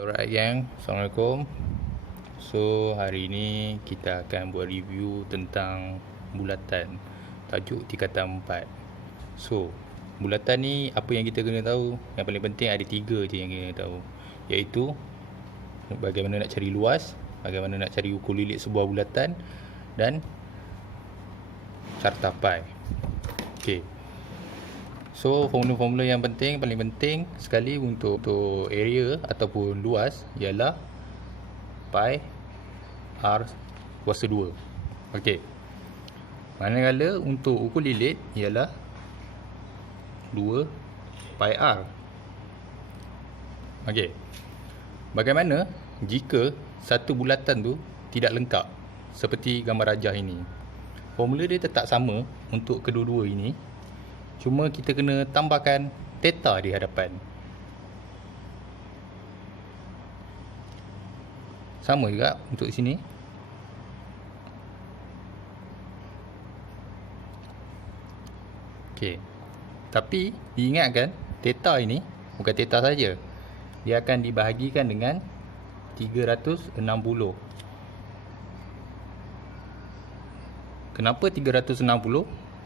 Alright gang, Assalamualaikum. So hari ini kita akan buat review tentang bulatan, tajuk tingkatan 4. So bulatan ni apa yang kita kena tahu? Yang paling penting ada 3 je yang kita kena tahu, iaitu bagaimana nak cari luas, bagaimana nak cari ukur lilit sebuah bulatan, dan carta pi. Okay, so formula-formula yang paling penting sekali untuk area ataupun luas ialah pi r kuasa 2. Okey. Manakala untuk ukur lilit ialah 2 pi r. Okey. Bagaimana jika satu bulatan tu tidak lengkap seperti gambar rajah ini? Formula dia tetap sama untuk kedua-dua ini. Cuma kita kena tambahkan theta di hadapan. Sama juga untuk sini. Okey. Tapi diingatkan theta ini bukan theta saja. Dia akan dibahagikan dengan 360. Kenapa 360?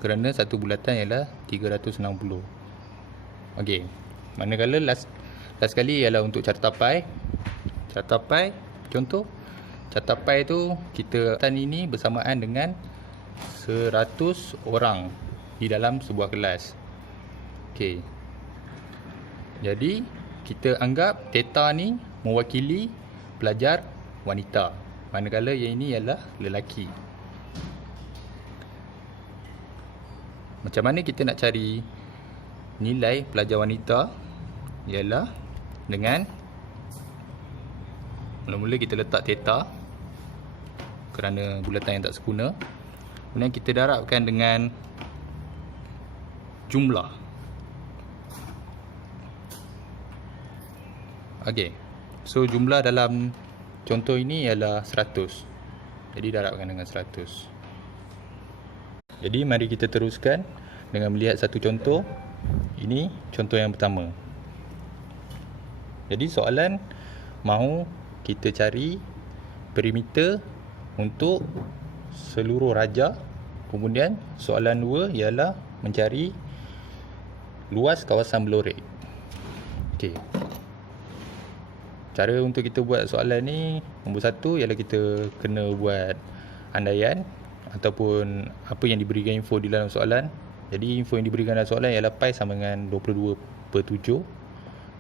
Kerana satu bulatan ialah 360. Okey. Manakala last kali ialah untuk carta pi. Carta pi, contoh carta pi tu kita bulatan ini bersamaan dengan 100 orang di dalam sebuah kelas. Okey. Jadi kita anggap theta ni mewakili pelajar wanita, manakala yang ini ialah lelaki. Macam mana kita nak cari nilai pelajar wanita? Ialah dengan mula-mula kita letak theta kerana bulatan yang tak sempurna. Kemudian kita darabkan dengan jumlah. Okey. So jumlah dalam contoh ini ialah 100. Jadi darabkan dengan 100. Jadi mari kita teruskan dengan melihat satu contoh. Ini contoh yang pertama. Jadi soalan mahu kita cari perimeter untuk seluruh rajah. Kemudian soalan 2 ialah mencari luas kawasan Belorek. Okey. Cara untuk kita buat soalan ni, nombor 1 ialah kita kena buat andaian ataupun apa yang diberikan info di dalam soalan. Jadi info yang diberikan dalam soalan ialah pi sama dengan 22/7.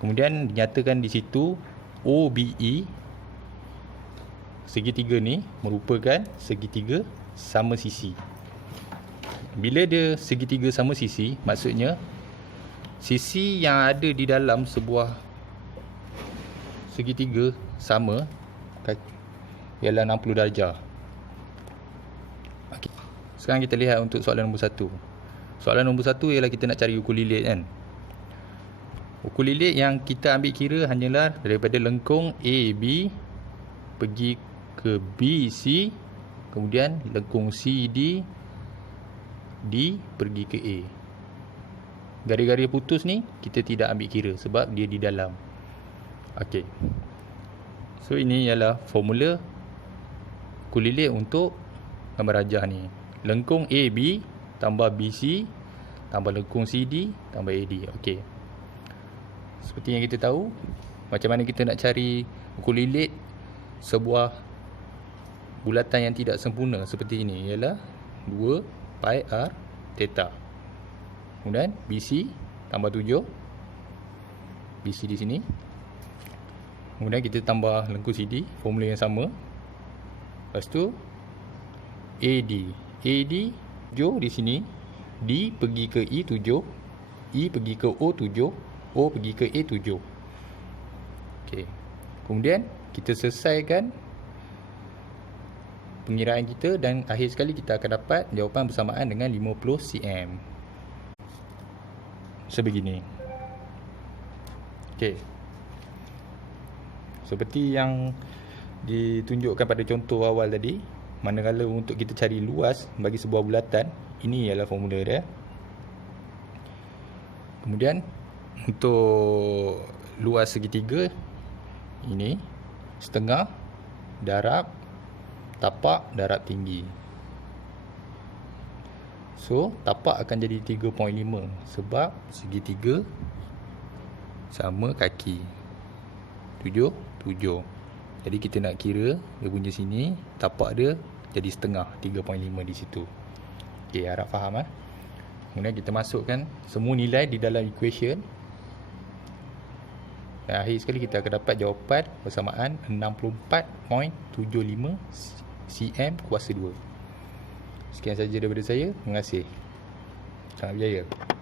Kemudian dinyatakan di situ OBE, segitiga ni merupakan segitiga sama sisi. Bila dia segitiga sama sisi, maksudnya sisi yang ada di dalam sebuah segitiga sama ialah 60 darjah. Okay. Sekarang kita lihat untuk soalan nombor 1. Soalan nombor 1 ialah kita nak cari ukur lilit kan. Ukur lilit yang kita ambil kira hanyalah daripada lengkung AB pergi ke BC, kemudian lengkung CD D pergi ke A. Garis-garis putus ni kita tidak ambil kira sebab dia di dalam. Okey. So ini ialah formula ukur lilit untuk gambar rajah ni. Lengkung AB tambah BC tambah lengkung CD tambah AD. Okey. Seperti yang kita tahu, macam mana kita nak cari ukur lilit sebuah bulatan yang tidak sempurna seperti ini ialah 2 pi r theta. Kemudian BC tambah 7. BC di sini. Kemudian kita tambah lengkung CD, formula yang sama. Lepas tu AD. AD 7 di sini. D pergi ke E 7. E pergi ke O 7. O pergi ke A 7. Okey. Kemudian kita selesaikan pengiraan kita dan akhir sekali kita akan dapat jawapan bersamaan dengan 50 cm. Sebegini. Okey. Seperti yang ditunjukkan pada contoh awal tadi, manakala untuk kita cari luas bagi sebuah bulatan, ini ialah formula dia. Kemudian untuk luas segitiga Ini setengah darab tapak darab tinggi. So tapak akan jadi 3.5 sebab segitiga sama kaki 7. Jadi kita nak kira dia punya sini, tapak dia jadi setengah, 3.5 di situ. Okey, harap faham. Kemudian kita masukkan semua nilai di dalam equation. Dan akhir sekali kita akan dapat jawapan bersamaan 64.75 cm kuasa 2. Sekian saja daripada saya. Terima kasih. Selamat berjaya.